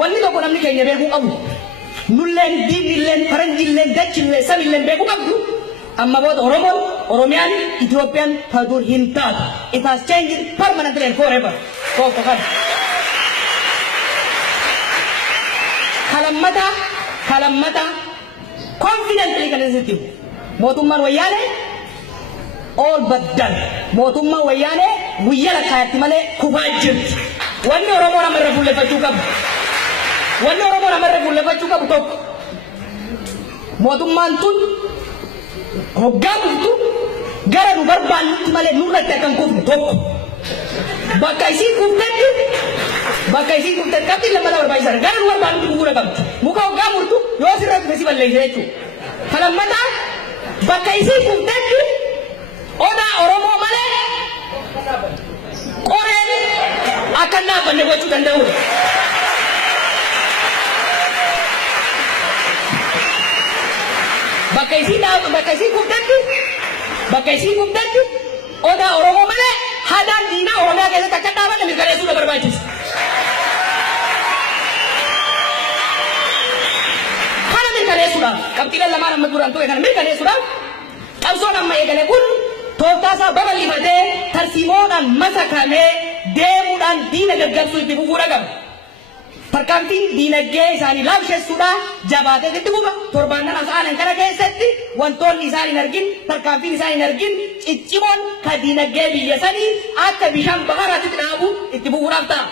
wanni tokko namni keenya beekuu qabu nulleen diinilleen faranjilleen dachillee samilleen beekuu qabdu amma booda Oromoon Oromiyaan Itoophiyaan tadur hin taatu. It has changed permanently and forever. Koko kan kalammata confidently kan isitti mootummaan wayyaane all but done mootummaan wayyaane guyyaa lakkaatti malee kufaa jirti. Wanni Oromoo namarra fuulleffachuu qabu tokko mootummaan tun hoggaa bultu gara nu barbaannutti malee nurratti akkan kufne tokko bakka isii kuftetti qabdi lammata barbaachisaadha gara nu barbaannutti bu'uura qabdi muka hoggaa murtu yoo sirratti fesi balleessa jechuudha. Kalammata bakka isii kuftetti odaa Oromoo malee qoreen akka dhaabbanne gochuu danda'udha. Bakka isii kuftetti odaa Oromoo malee haadaan diinaa Oromiyaa keessatti akka dhaabanne mirkaneessuu barbaachisa. Kana mirkaneessuudhaaf qabxiileen lamaan amma duraan ture kana mirkaneessuudhaaf qabsoon amma eegale kun tooftaasaa babal'ifatee tarsiimoodhaan masakamee deemuudhaan diina gargaarsuu itti fufuudha qaba. Tarkaanfiin diinagdee isaanii laamsheessuudha jabaatee itti fufa torbaannan asaanan kana keessatti wantoonni isaan hin argin tarkaanfiin isaan hin argin ciccimoon ka diinagdee biyya sanii akka bishaan baharaatti dhaabu itti fufuudhaaf ta'a.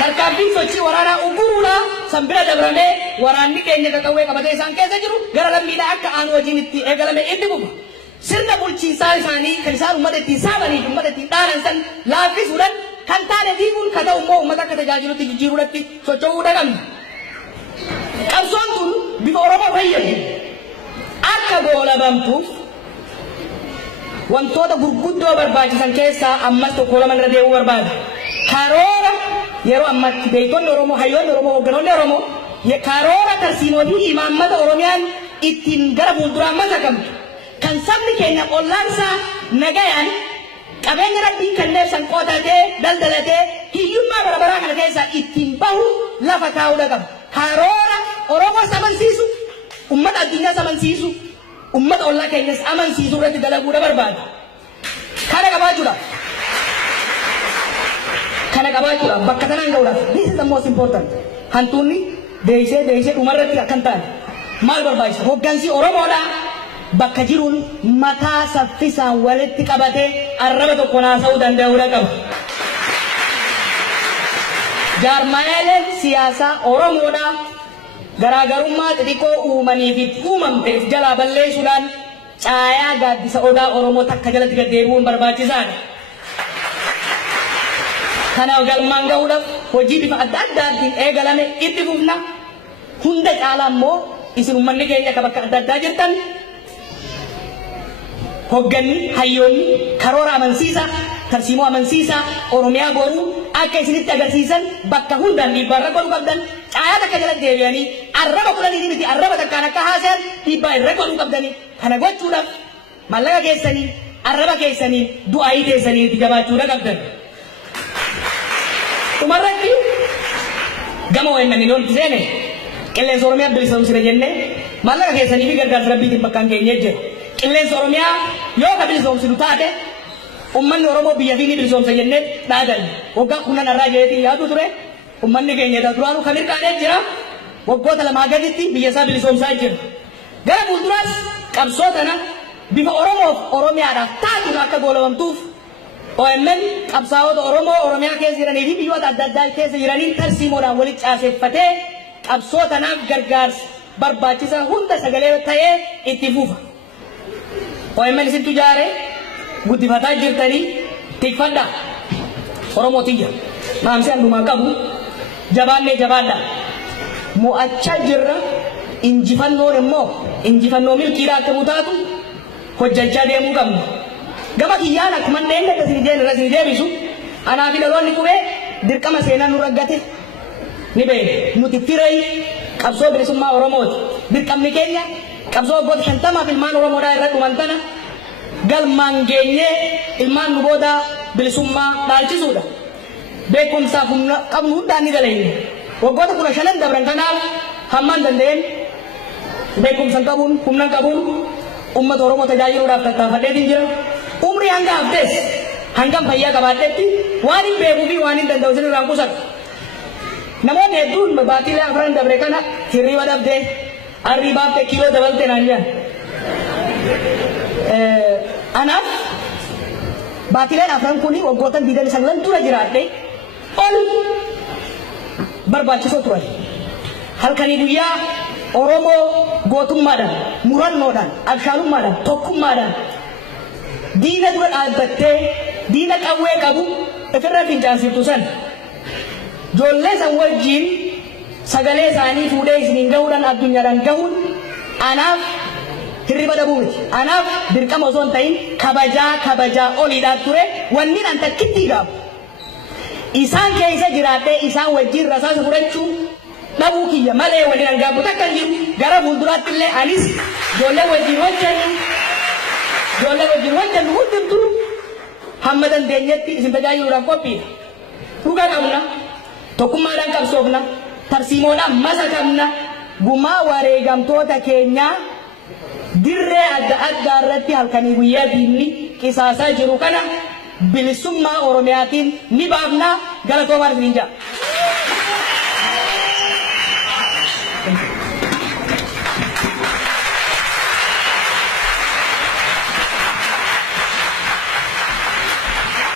Tarkaanfiin sochii waraanaa uguruudha sanbira dabramee waraanni keenya qaqawwee qabatee isaan keessa jiru gara lammiidhaa akka aanu wajjin itti eegalame itti fufa. Sirna bulchiinsaa isaanii kan isaan uummata ittiin saamanii uummata ittiin dhaanan san laaffisuudhaan kan taane diiguun ka ta'u immoo uummata akka tajaajilutti jijjiiruudhaatti socho'uu dhaqabna. Qabsoon tun bifa Oromoo fayyadu akka goolabamtuuf wantoota gurguddoo barbaachisan keessaa ammas tokko lama irra deemuu barbaada. Karoora yeroo ammatti beektonni Oromoo hayyoonni Oromoo hogganoonni Oromoo karoora tarsiimotii imaammata Oromiyaan ittiin gara fuulduraa masakamtu kan sabni keenya ollaansaa nagayaan qabeenya rabbiin kanneen san qotatee daldalatee hiyyummaa barabaraa kana keessaa ittiin bahu lafa kaa'uudha qaba. Karoora Oromoos amansiisu ummata addunyaas amansiisu ummata ollaa keenyas amansiisu irratti dalaguudha barbaada. Kana qabaachuudhaaf bakka tanaan ga'uudhaaf this is the most important. Hantuunni deeysee dhumarratti akkan taane maal barbaachisa hoggansi Oromoodhaa bakka jiruun mataa saffisaan walitti qabatee arraba tokko naasa'uu danda'uudha qaba. Jaarmaaleen siyaasaa Oromoodhaa garaagarummaa xixiqqoo uumanii fi uumamteef jalaa balleessuudhaan caayaa gaaddisa odaa Oromoo takka jalatti gad deebi'uun barbaachisaadha. Kana galmaan ga'uudhaaf hojii bifa adda addaatiin eegalame itti fufna. Hunda caalaa immoo isin uummanni keenya akka bakka adda addaa jirtan hogganni hayyoonni karoora amansiisaa tarsiimoo amansiisaa Oromiyaa boruu akka isinitti agarsiisan bakka hundaan dhiibbaarra godhuu qabdan caayaa takka jalatti deebi'anii arraba kudhanii miti arraba takkaan akka haasayan dhiibbaa irra godhuu qabdanii kana gochuudhaaf mallaqa keessanii arraba keessanii du'aayii teessanii itti jabaachuudha qabdan. Dhumarratti gama wayinnan hin oolti seene qilleensa Oromiyaa bilisoomsine jennee mallaqa keessanii fi gargaarsa rabbiitiin bakkaan geenyee jira. Qilleensa Oromiyaa yoo ka bilisoomsinu taate ummanni Oromoo biyya fi ni bilisoomsa jennee dhaadan waggaa kunan irraa jeetii yaadu ture ummanni keenya duraanuu kan mirkaanee jira waggoota lamaa gaditti biyya isaa bilisoomsaa jira. Gara fuulduraas qabsoo tana bifa Oromoof Oromiyaadhaaf taatuun akka goolabamtuuf OMN qabsaa'ota Oromoo Oromiyaa keessa jiranii fi biyyoota adda addaa keessa jiraniin tarsiimoodhaan walitti caaseeffatee qabsoo tanaaf gargaarsa barbaachisaa hunda sagalee ta'ee itti fufa. OMN isintu jaare guddifataa jirtanii tikfadhaa Oromoo tiyya maamsi handumaa qabu jabaadhaa mo'achaa jirra injifannoon immoo injifannoo milkiidhaa akka taatu hojjechaa deemuu qabna. Gama kiyyaan akkuma deemne isin deebisu anaa fi dhaloonni qubee dirqama seenaa nu raggate ni beekne nuti firay qabsoo bilisummaa Oromooti. Dirqamni keenya qabsoo waggoota 50 ilmaan Oromoodhaa irra dhuman tana galmaan geenyee ilmaan nu booda bilisummaa dhaalchisuudha. beekum sa qabnu dani dalay wagota kula shanan dabran kanal hamman danden beekum san qabun kumnan qabun ummat oromo tajajilu dafta fadde dinjira umri hanga abdes hangam fayya gabatetti wani beeku bi wani dandawsin rankusak namoonni hedduun baatilee afran dabre kana hirriba dhabde arribaaf kiiloo dabalte naan jedhan anaaf baatileen afran kuni waggootan 29 dura jiraadhe ol barbaachisoo turan halkanii guyyaa oromoo gootummaadhaan murannoodhaan abshaalummaadhaan tokkummaadhaan diina dura dhaabbattee diina qawwee qabu ofirra fincaasiftu san jolle san wajjin sagalee isaanii fuudhee isiniin gahuudhaan addunyaadhaan gahuun anaaf hirriba dhabuu miti anaaf dirqama osoo hin ta'in kabajaa oliidhaan ture wanni an takkitti gaafu isaan keessa jiraadhee isaan wajjin rasaasa fudhachuu dhabuu kiyya malee waliin an gaafu takka hin jiru gara fuulduraatti illee anis jolle wajjin hojjennu hundumtu hamma dandeenyetti isin tajaajiluudhaaf qophiidha dhugaa qabna tokkummaadhaan qabsoofna tarsiimoodhaan masakamna gumaa wareegamtoota keenyaa dirree adda addaa irratti halkanii guyyaa diinni qisaasaa jiru kana bilisummaa oromiyaatiin ni baafna galatoomaa isiniin jedha.